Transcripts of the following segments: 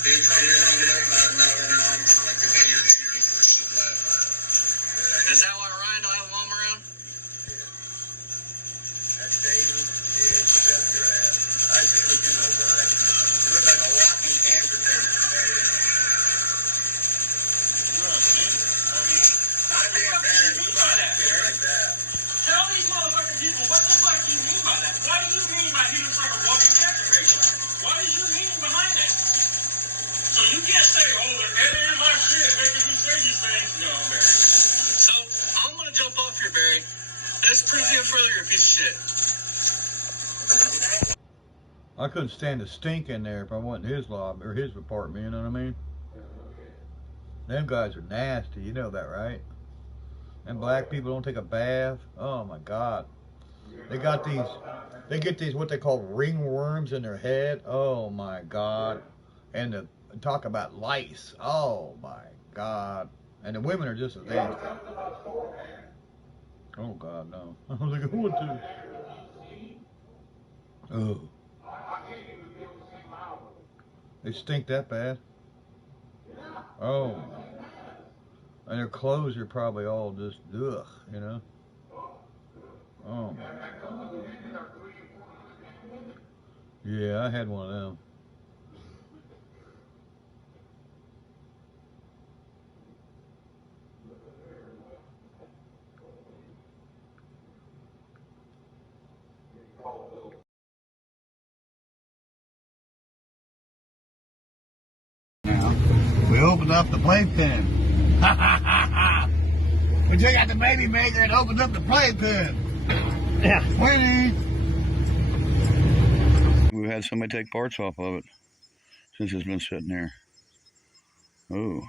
Is that why Ryan don't have a mom around? That's David. Yeah, she does drive. I just look in those eyes. You look like a walking cancer patient, baby. I'd be embarrassed about it like that. Tell these motherfucking people what the fuck do you mean by that? What do you mean by he looks like a walking cancer patient? What is your meaning behind that? So you can't say, oh, they're editing my shit, making me say these things. No, Barry. So, I'm gonna jump off here, Barry. This proves even further you're a piece of shit. I couldn't stand the stink in there if I went in his lobby or his apartment, you know what I mean? Them guys are nasty, you know that, right? And black people don't take a bath. Oh my God. They get these what they call ringworms in their head. Oh my God. And talk about lice. Oh my God. And the women are just as nasty. Oh God, no. I was like, who would do? Oh. They stink that bad. Oh. And their clothes are probably all just ugh, you know. Oh my God. Yeah, I had one of them. We opened up the playpen. We took out the baby maker and opened up the playpen. Yeah. Winnie. We've had somebody take parts off of it since it's been sitting here. Oh.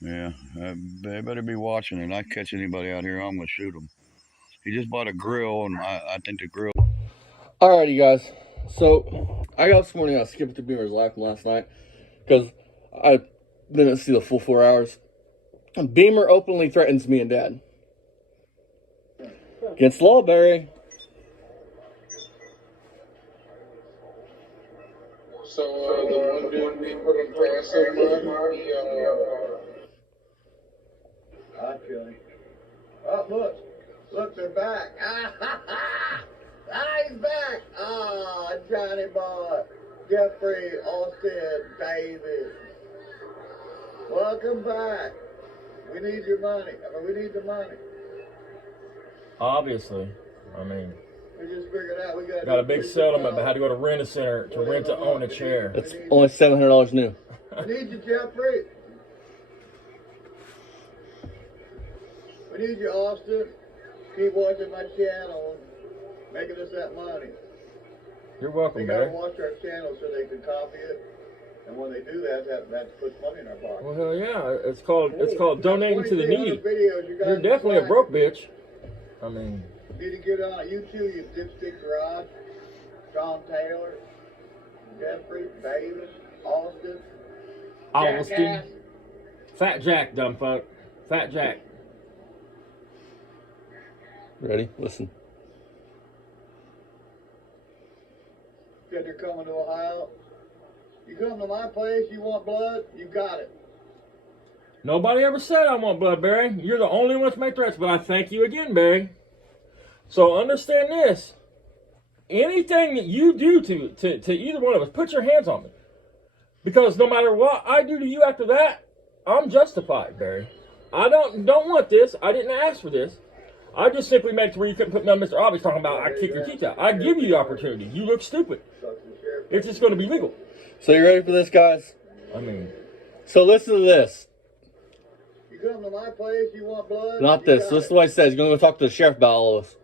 Yeah. They better be watching it. I catch anybody out here, I'm going to shoot them. He just bought a grill, and I think the grill. Alrighty, guys. So, I got this morning, I skipped the Beamer's live from last night because I didn't see the full 4 hours. Beamer openly threatens me and Dad. Against the law, Barry. So, the one dude we put in passive on, I'll kill him. Oh, look, they're back. He's back. Johnny boy, Jeffrey, Austin, David. Welcome back. We need your money. We need the money. Obviously. I mean, We just figured out we got a big settlement, but had to go to Rent-A-Center to rent to own a chair. It's only $700 new. We need you, Jeffrey. We need you, Austin. Keep watching my channel, making us that money. You're welcome, They gotta Barry. watch our channel so they can copy it, and when they do that, that puts money in our pocket. Well, hell yeah. It's called donating to the needy. Videos, you guys You're definitely a broke bitch. I mean, You need to get on YouTube, you Dipstick Garage, Sean Taylor, Jeffrey, Davis, Austin, Jackass. Fat Jack, dumb fuck. Fat Jack. Ready? Listen. Said you're coming to Ohio. You come to my place, you want blood, you got it. Nobody ever said I want blood, Barry. You're the only one to make threats, but I thank you again, Barry. So understand this. Anything that you do to either one of us, put your hands on me. Because no matter what I do to you after that, I'm justified, Barry. I don't want this. I didn't ask for this. I just simply made it to where you couldn't put no Mr. Obvious talking about I kick your teeth out. I give you the opportunity. You look stupid. It's just going to be legal. So you ready for this, guys? I mean, so listen to this. You come to my place, you want blood? Not this. This is what he says. He's going to go talk to the sheriff about all of us.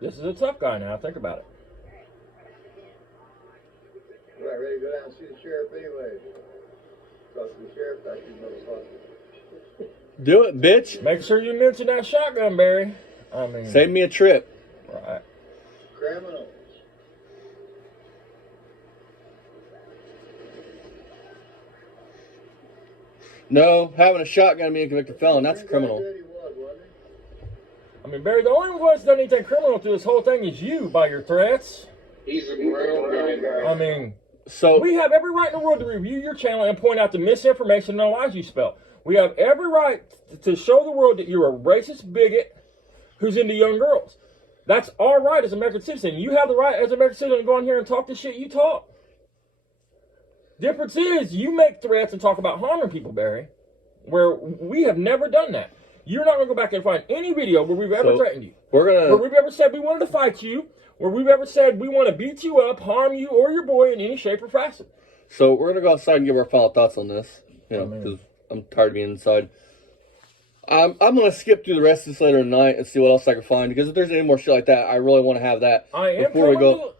this is a tough guy now. Think about it. Right, ready to go down and see the sheriff anyway. Talk to the sheriff, that's you motherfucker. Do it, bitch. Make sure you mention that shotgun, Barry. I mean, Save me a trip. Right. Criminal. No, having a shotgun and being a convicted felon, that's a criminal. He was, wasn't he? I I mean, Barry, the only one that's done anything criminal through this whole thing is you by your threats. He's a brown guy. I mean, So we have every right in the world to review your channel and point out the misinformation and the lies you spell. We have every right to show the world that you're a racist bigot who's into young girls. That's our right as American citizen. You have the right as an American citizen to go on here and talk the shit you talk. Difference is you make threats and talk about harming people, Barry, where we have never done that. You're not going to go back and find any video where we've ever threatened you. Where we've ever said we wanted to fight you, where we've ever said we want to beat you up, harm you or your boy in any shape or fashion. So we're gonna go outside and give our final thoughts on this. You know, because I'm tired of being inside. I'm gonna skip through the rest of this later tonight and see what else I can find. Because if there's any more shit like that, I really want to have that before we go.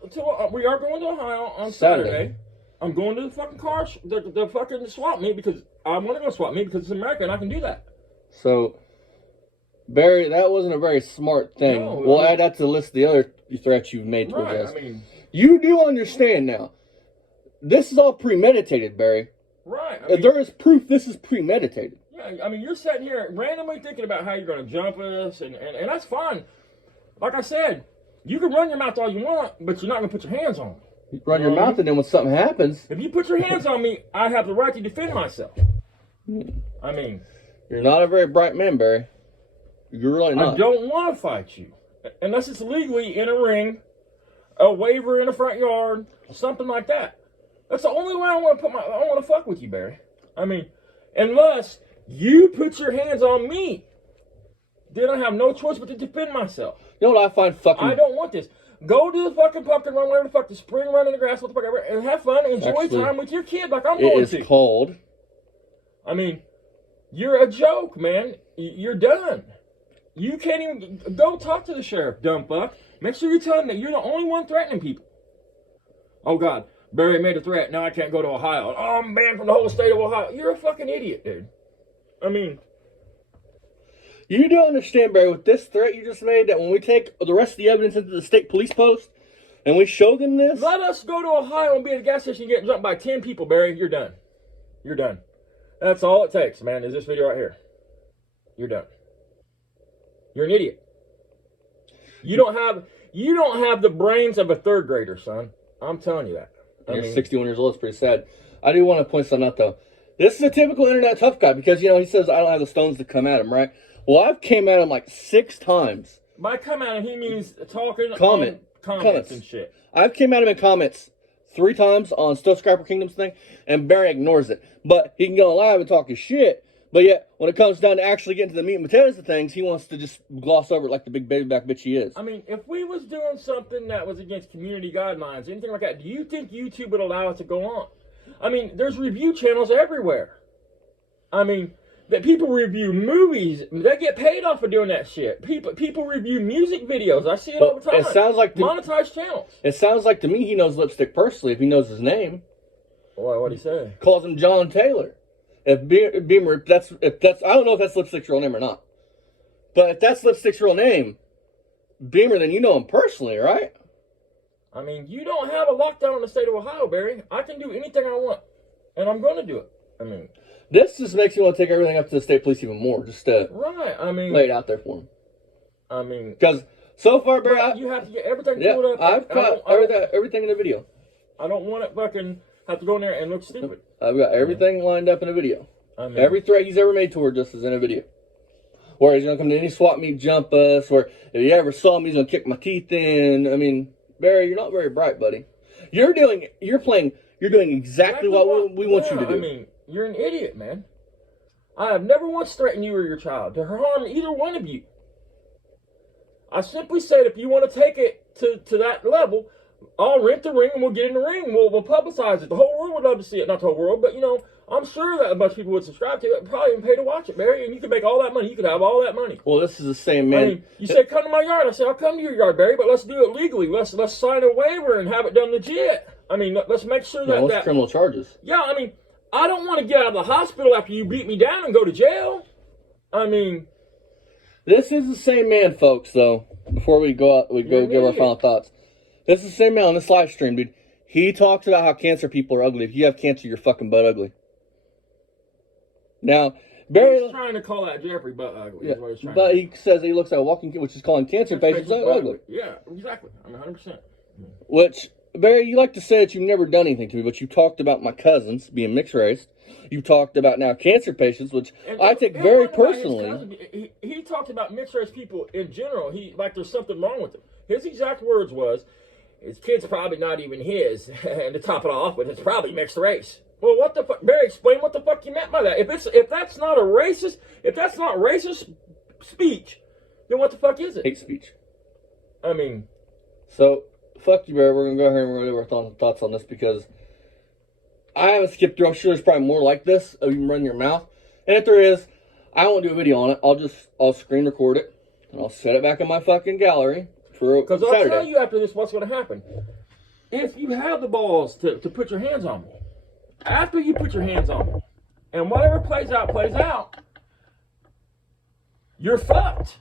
We are going to Ohio on Saturday. I'm going to the fucking the fucking swap meet because I want to go swap meet because it's America and I can do that. So, Barry, that wasn't a very smart thing. No, we'll add that to the list of the other threats you've made towards us. I mean, you do understand now. This is all premeditated, Barry. Right. I mean, there is proof this is premeditated. Yeah, I mean, you're sitting here randomly thinking about how you're going to jump us, and that's fine. Like I said, you can run your mouth all you want, but you're not going to put your hands on me. You run your mouth, and then when something happens... If you put your hands on me, I have the right to defend myself. I mean... You're not a very bright man, Barry. You're really not. I don't want to fight you. Unless it's legally in a ring, a waiver in a front yard, something like that. That's the only way I want to fuck with you, Barry. I mean, unless you put your hands on me, then I have no choice but to defend myself. You know what I find fucking... I don't want this. Go to the fucking pumpkin run, whatever the fuck, the spring run in the grass, what the fuck ever, and have fun and enjoy time with your kid like I'm going to. It is cold. I mean, you're a joke, man. You're done. You can't even... Go talk to the sheriff, dumb fuck. Make sure you tell him that you're the only one threatening people. Oh, God. Barry made a threat. Now I can't go to Ohio. Oh, I'm banned from the whole state of Ohio. You're a fucking idiot, dude. I mean... You do understand, Barry, with this threat you just made, that when we take the rest of the evidence into the state police post and we show them this... Let us go to Ohio and be at a gas station and get jumped by 10 people, Barry. You're done. You're done. That's all it takes, man, is this video right here. You're done. You're an idiot. You don't have the brains of a third grader, son. I'm telling you that. You're 61 years old. It's pretty sad. I do want to point something out, though. This is a typical internet tough guy because, you know, he says, I don't have the stones to come at him, right? Well, I've came at him like 6 times. By come at him, he means talking comments and shit. I've came at him in comments 3 times on Still Scrapper Kingdoms thing, and Barry ignores it. But he can go live and talk his shit. But yet, when it comes down to actually getting to the meat and potatoes of things, he wants to just gloss over it like the big baby back bitch he is. I mean, if we was doing something that was against community guidelines, anything like that, do you think YouTube would allow it to go on? I mean, there's review channels everywhere. I mean, that people review movies. They get paid off for doing that shit. People review music videos. I see it all the time. It sounds like monetized channels. It sounds like to me he knows Lipstick personally if he knows his name. Well, what'd he say? Calls him John Taylor. If Beamer, I don't know if that's Lipstick's real name or not. But if that's Lipstick's real name, Beamer, then you know him personally, right? I mean, you don't have a lockdown in the state of Ohio, Barry. I can do anything I want, and I'm going to do it. I mean, this just makes you want to take everything up to the state police even more, just to lay it out there for him. I mean, because so far, Barry, you have to get everything pulled up. I've got everything in the video. I don't want it fucking have to go in there and look stupid. I've got everything lined up in a video. I mean, every threat he's ever made towards us is in a video. Or he's gonna come to any swap meet, jump us, or if you ever saw him, he's gonna kick my teeth in. I mean, Barry, you're not very bright, buddy. You're doing exactly what we want you to do. I mean, you're an idiot, man. I have never once threatened you or your child to harm either one of you. I simply said if you want to take it to that level, I'll rent the ring and we'll get in the ring. We'll publicize it. The whole world would love to see it. Not the whole world, but, you know, I'm sure that a bunch of people would subscribe to it, probably even pay to watch it, Barry, and you could make all that money. You could have all that money. Well, this is the same, man. I mean, you say, come to my yard. I say, I'll come to your yard, Barry, but let's do it legally. Let's sign a waiver and have it done legit. I mean, let's make sure that... what's criminal charges? Yeah, I mean, I don't want to get out of the hospital after you beat me down and go to jail. I mean... This is the same man, folks, though. Before we go out, give our final thoughts. This is the same man on this live stream, dude. He talks about how cancer people are ugly. If you have cancer, you're fucking butt ugly. Now, Barry, He's trying to call out Jeffrey butt ugly. yeah, Is what he's trying but to he says he looks like a walking, which is calling cancer patients ugly. Yeah, exactly. I'm 100%. Which, Barry, you like to say that you've never done anything to me, but you talked about my cousins being mixed race. You talked about now cancer patients, which I take very personally. He talked about mixed race people in general. He like there's something wrong with them. His exact words was, "His kid's probably not even his," and to top it off with, "It's probably mixed race." Well, what the fuck, Barry? Explain what the fuck you meant by that. If that's not racist speech, then what the fuck is it? Hate speech. I mean, so fuck you, Barry. We're gonna go here and we're gonna give our thoughts on this because I haven't skipped through. I'm sure there's probably more like this of you running your mouth, and if there is, I won't do a video on it. I'll screen record it and I'll set it back in my fucking gallery for because Saturday. I'll tell you after this what's going to happen. If you have the balls to put your hands on me, after you put your hands on me, and whatever plays out, you're fucked.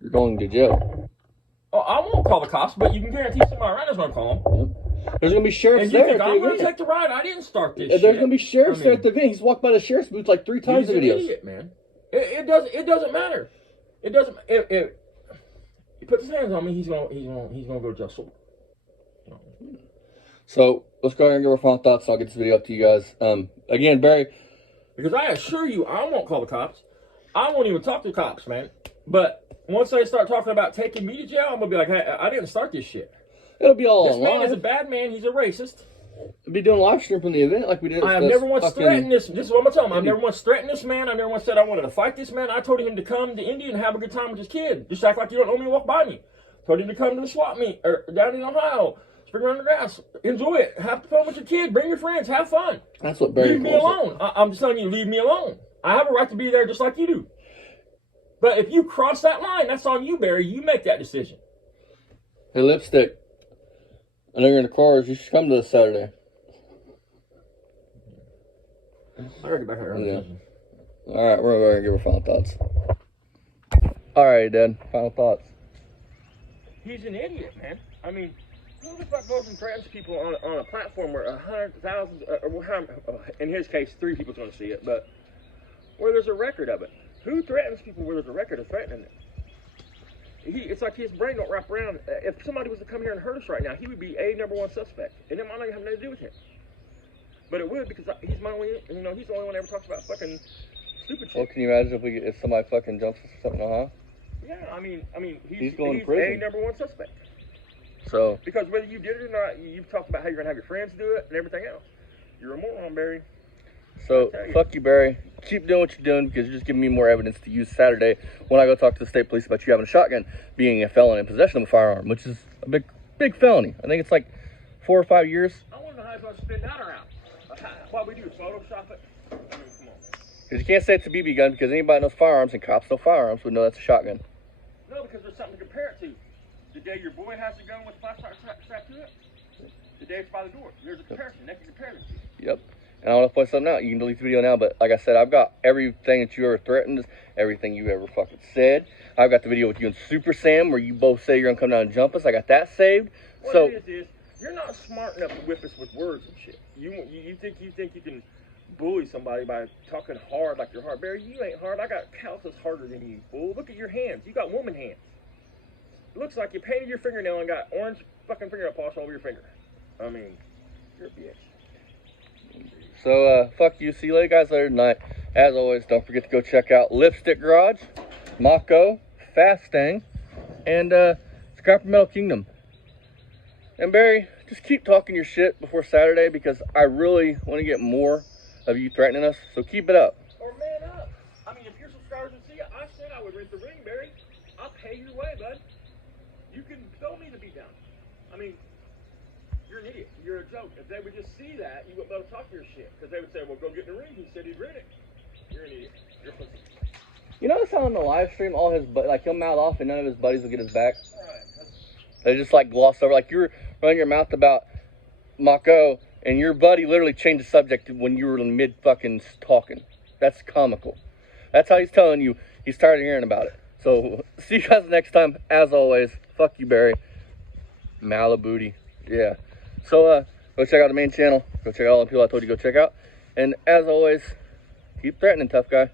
You're going to jail. Oh, I won't call the cops, but you can guarantee somebody around is going to call them. There's going to be sheriffs and you there. Think I'm going to take the ride? I didn't start this shit. There's going to be sheriffs there at the event. He's walked by the sheriff's booth like 3 times in videos. He's an idiot, man. It doesn't matter. It doesn't. If he puts his hands on me, he's gonna go to jail. So let's go ahead and give our final thoughts. I'll get this video up to you guys. Again, Barry, because I assure you, I won't call the cops. I won't even talk to the cops, man. But once they start talking about taking me to jail, I'm gonna be like, hey, I didn't start this shit. It'll be all online. This man is a bad man. He's a racist. We'll be doing a live stream from the event like we did. I have never once threatened this. This is what I'm telling him. I've never once threatened this man. I never once said I wanted to fight this man. I told him to come to India and have a good time with his kid. Just act like you don't know me and walk by me. Told him to come to the swap meet or down in Ohio. Spring around the grass. Enjoy it. Have fun with your kid. Bring your friends. Have fun. That's what Barry Leave me alone. I'm just telling you, leave me alone. I have a right to be there just like you do. But if you cross that line, that's on you, Barry. You make that decision. Hey, Lipstick. I know you're in the cars. You should come to this Saturday. I gotta get back here. Yeah. All right, we're going to give our final thoughts. All right, Dad. Final thoughts. He's an idiot, man. I mean, who the fuck goes and threatens people on a platform where 100,000, in his case, 3 people's going to see it, but where there's a record of it? Who threatens people where there's a record of threatening it? It's like his brain don't wrap around. If somebody was to come here and hurt us right now, he would be a #1 suspect, and it might not have nothing to do with him. But it would, because he's my only, he's the only one that ever talks about fucking stupid shit. Well, can you imagine if somebody fucking jumps us or something, huh? Yeah, I mean, he's going to prison. A #1 suspect. So because whether you did it or not, you've talked about how you're gonna have your friends do it and everything else. You're a moron, Barry. So fuck you, Barry. Keep doing what you're doing because you're just giving me more evidence to use Saturday when I go talk to the state police about you having a shotgun, being a felon in possession of a firearm, which is a big felony. I think it's like 4 or 5 years. I want to know how you're going to spin that around. What we do, Photoshop it? I mean, come on. Because you can't say it's a BB gun because anybody knows firearms and cops know firearms would know that's a shotgun. No, because there's something to compare it to. The day your boy has a gun with a flashlight strapped to it, the day it's by the door. There's a comparison. They can compare it to. Yep. And I want to point something out. You can delete the video now, but like I said, I've got everything that you ever threatened, everything you ever fucking said. I've got the video with you and Super Sam where you both say you're going to come down and jump us. I got that saved. What so it is you're not smart enough to whip us with words and shit. You think you can bully somebody by talking hard like you're hard. Barry, you ain't hard. I got calluses harder than you, fool. Look at your hands. You got woman hands. It looks like you painted your fingernail and got orange fucking fingernail polish all over your finger. I mean, you're a bitch. So, fuck you. See you later, guys, later tonight. As always, don't forget to go check out Lipstick Garage, Mako, Fastang, and Scrapper Metal Kingdom. And Barry, just keep talking your shit before Saturday because I really want to get more of you threatening us. So keep it up. Or man up. I mean, if your subscribers would see it, I said I would rent the ring, Barry. I'll pay your way, bud. You can throw me the beat down. I mean, you're an idiot. You're a joke. If they would just see that, you wouldn't be able to talk your shit. Because they would say, well, go get in the ring. He said he'd rent it. You're an idiot. You're a pussy. You notice how on the live stream, all his like he'll mouth off and none of his buddies will get his back? Alright. They just like gloss over. Like you're running your mouth about Mako and your buddy literally changed the subject when you were in mid fucking talking. That's comical. That's how he's telling you he's tired of hearing about it. So see you guys next time. As always, fuck you, Barry. Malibooty. Yeah. So go check out the main channel. Go check out all the people I told you to go check out. And as always, Keep threatening, tough guy.